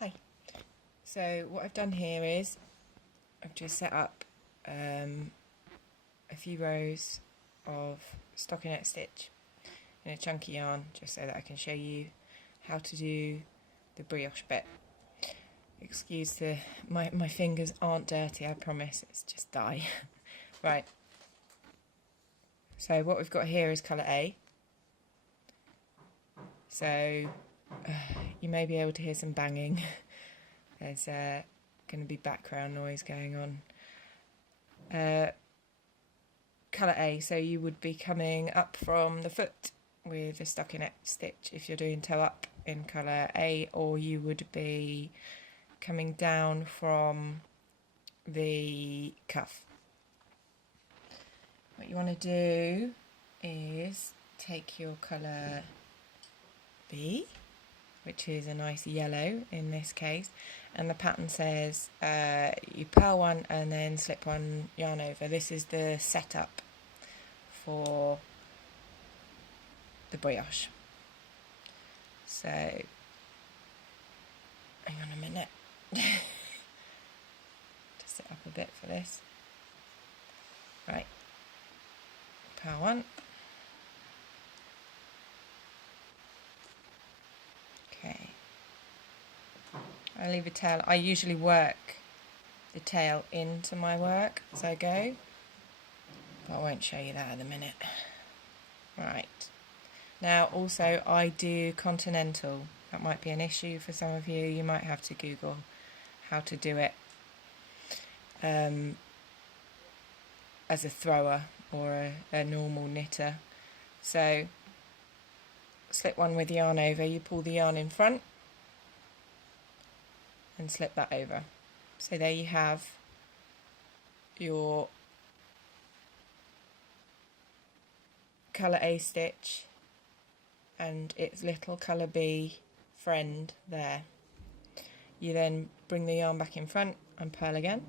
Hi. So what I've done here is I've just set up a few rows of stockinette stitch in a chunky yarn just so that I can show you how to do the brioche bit. Excuse my fingers aren't dirty, I promise, it's just dye. Right, so what we've got here is colour A. So you may be able to hear some banging. There's going to be background noise going on. Colour A, so you would be coming up from the foot with a stockinette stitch if you're doing toe up in colour A, or you would be coming down from the cuff. What you want to do is take your colour B, which is a nice yellow in this case, and the pattern says you purl one and then slip one yarn over. This is the setup for the brioche. So hang on a minute. Just sit up a bit for this. Right, purl one. Okay. I leave a tail. I usually work the tail into my work as I go, but I won't show you that in a minute. Right. Now also I do continental. That might be an issue for some of you. You might have to Google how to do it as a thrower or a normal knitter. So slip one with yarn over, you pull the yarn in front and slip that over. So there you have your colour A stitch and its little colour B friend there. You then bring the yarn back in front and purl again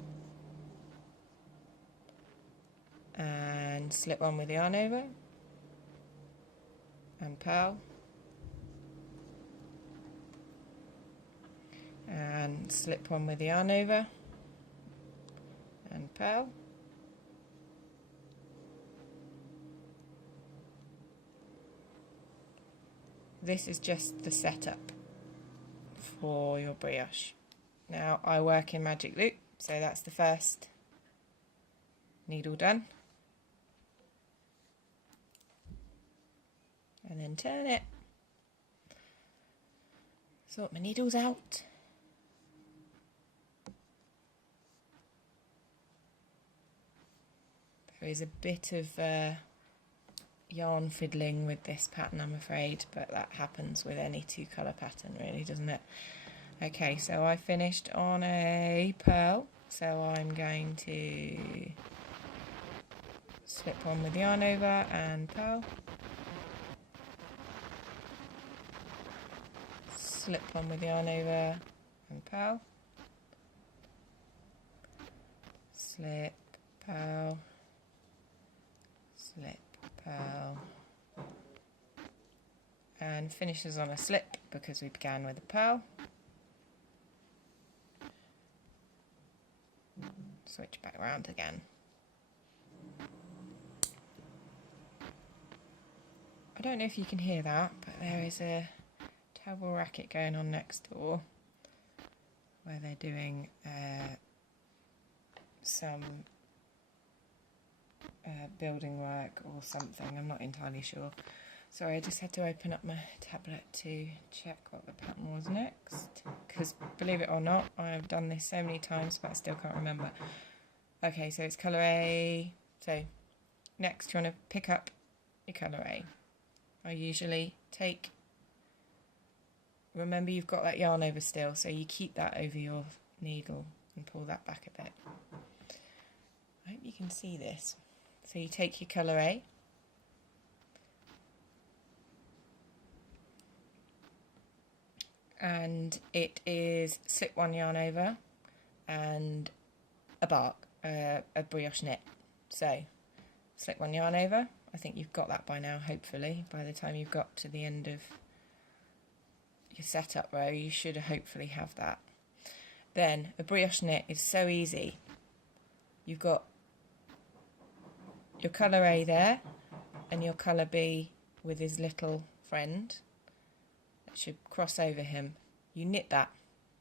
and slip one with the yarn over and purl and slip one with the yarn over and purl. This is just the setup for your brioche. Now I work in magic loop, so that's the first needle done. And then turn it. Sort my needles out. There is a bit of yarn fiddling with this pattern, I'm afraid, but that happens with any two colour pattern really, doesn't it? Okay, so I finished on a purl, so I'm going to slip one with yarn over and purl, slip one with yarn over and purl, slip, purl, slip, purl, and finishes on a slip because we began with a purl. Switch back around again. I don't know if you can hear that, but there is a terrible racket going on next door where they're doing some building work or something. I'm not entirely sure. Sorry, I just had to open up my tablet to check what the pattern was next, because believe it or not, I've done this so many times but I still can't remember. Okay, so it's colour A. So next you want to pick up your colour A. I usually take, remember you've got that yarn over still, so you keep that over your needle and pull that back a bit. I hope you can see this. So you take your colour A, and it is slip one yarn over and a bark, a brioche knit. So slip one yarn over. I think you've got that by now, hopefully, by the time you've got to the end of your setup row, you should hopefully have that. Then a brioche knit is so easy. You've got your colour A there and your colour B with his little friend that should cross over him. You knit that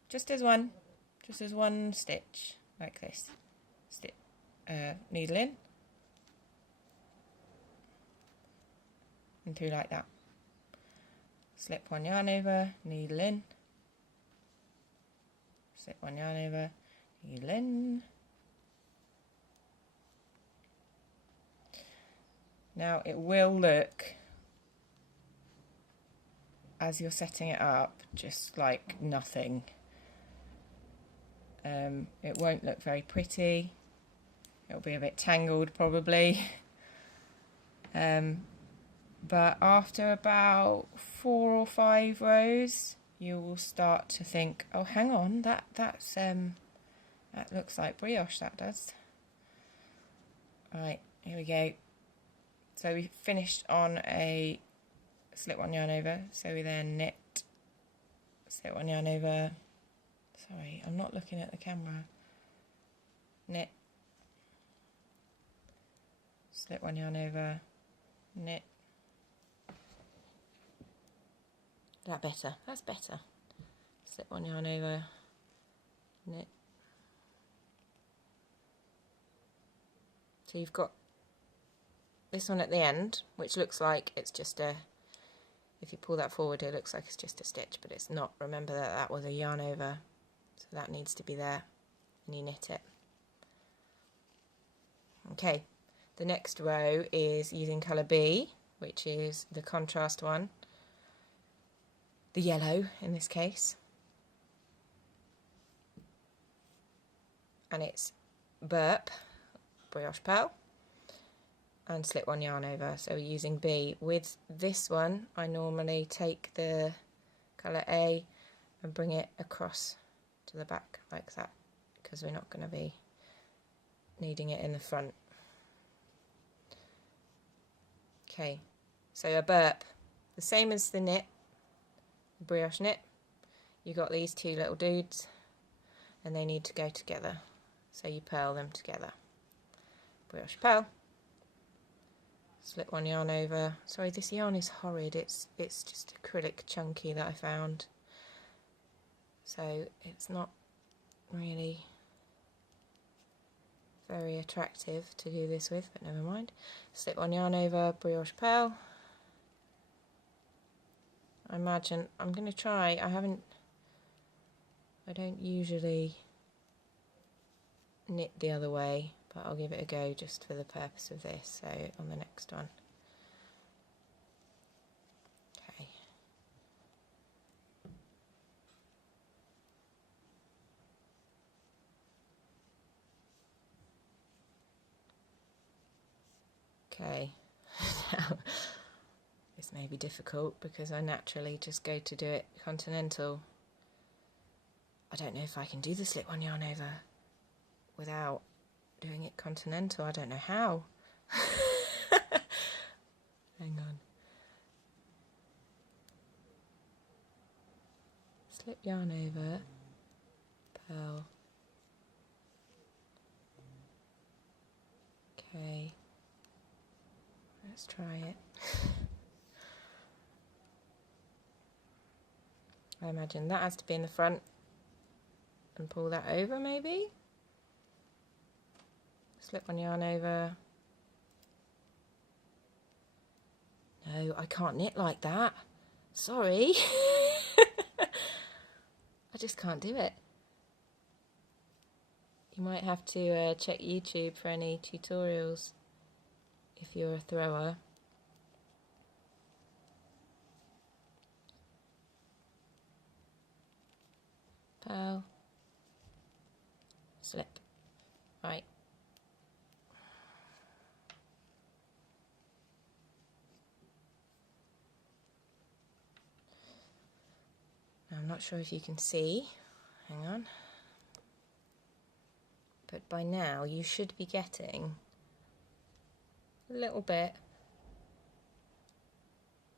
just as one stitch, like this. Needle in and through like that. Slip one yarn over, needle in, slip one yarn over, needle in. Now it will look, as you're setting it up, just like nothing. It won't look very pretty. It'll be a bit tangled probably. But after about 4 or 5 rows, you will start to think, oh, hang on, that looks like brioche, that does. Right, here we go. So we finished on a slip one yarn over, so we then knit, slip one yarn over, sorry, I'm not looking at the camera, knit, slip one yarn over, knit. Is that better? That's better. Slip one yarn over, knit. So you've got this one at the end, which looks like it's just a, if you pull that forward, it looks like it's just a stitch, but it's not. Remember that that was a yarn over, so that needs to be there, and you knit it. Okay, the next row is using colour B, which is the contrast one, the yellow in this case, and it's burp, brioche pearl, and slip one yarn over. So we're using B. With this one, I normally take the colour A and bring it across to the back like that, because we're not going to be needing it in the front. Okay, so a burp, the same as the knit, the brioche knit. You've got these two little dudes and they need to go together, so you purl them together. Brioche pearl, slip one yarn over. Sorry, this yarn is horrid, it's just acrylic chunky that I found, so it's not really very attractive to do this with, but never mind. Slip one yarn over, brioche pearl. I imagine I'm going to try, I don't usually knit the other way, but I'll give it a go just for the purpose of this. So on the next one. Okay. Okay. Now, this may be difficult because I naturally just go to do it continental. I don't know if I can do the slip one yarn over without doing it continental. I don't know how. Hang on. Slip yarn over, pearl. Okay. Let's try it. I imagine that has to be in the front, and pull that over maybe. Slip one yarn over. No, I can't knit like that. Sorry. I just can't do it. You might have to check YouTube for any tutorials if you're a thrower. Pearl. Slip. Right. Now, I'm not sure if you can see. Hang on. But by now you should be getting a little bit.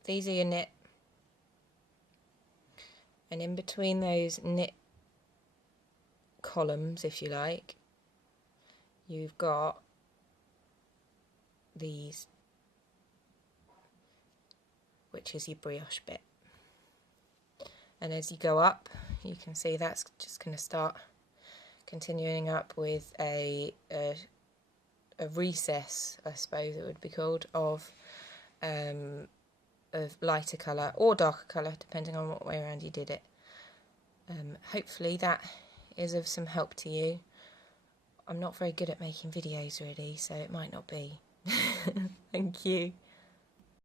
These are your knit. And in between those knit columns, if you like, you've got these, which is your brioche bit. And as you go up, you can see that's just going to start continuing up with a recess, I suppose it would be called, of lighter colour or darker colour, depending on what way around you did it. Hopefully that is of some help to you. I'm not very good at making videos really, so it might not be. Thank you.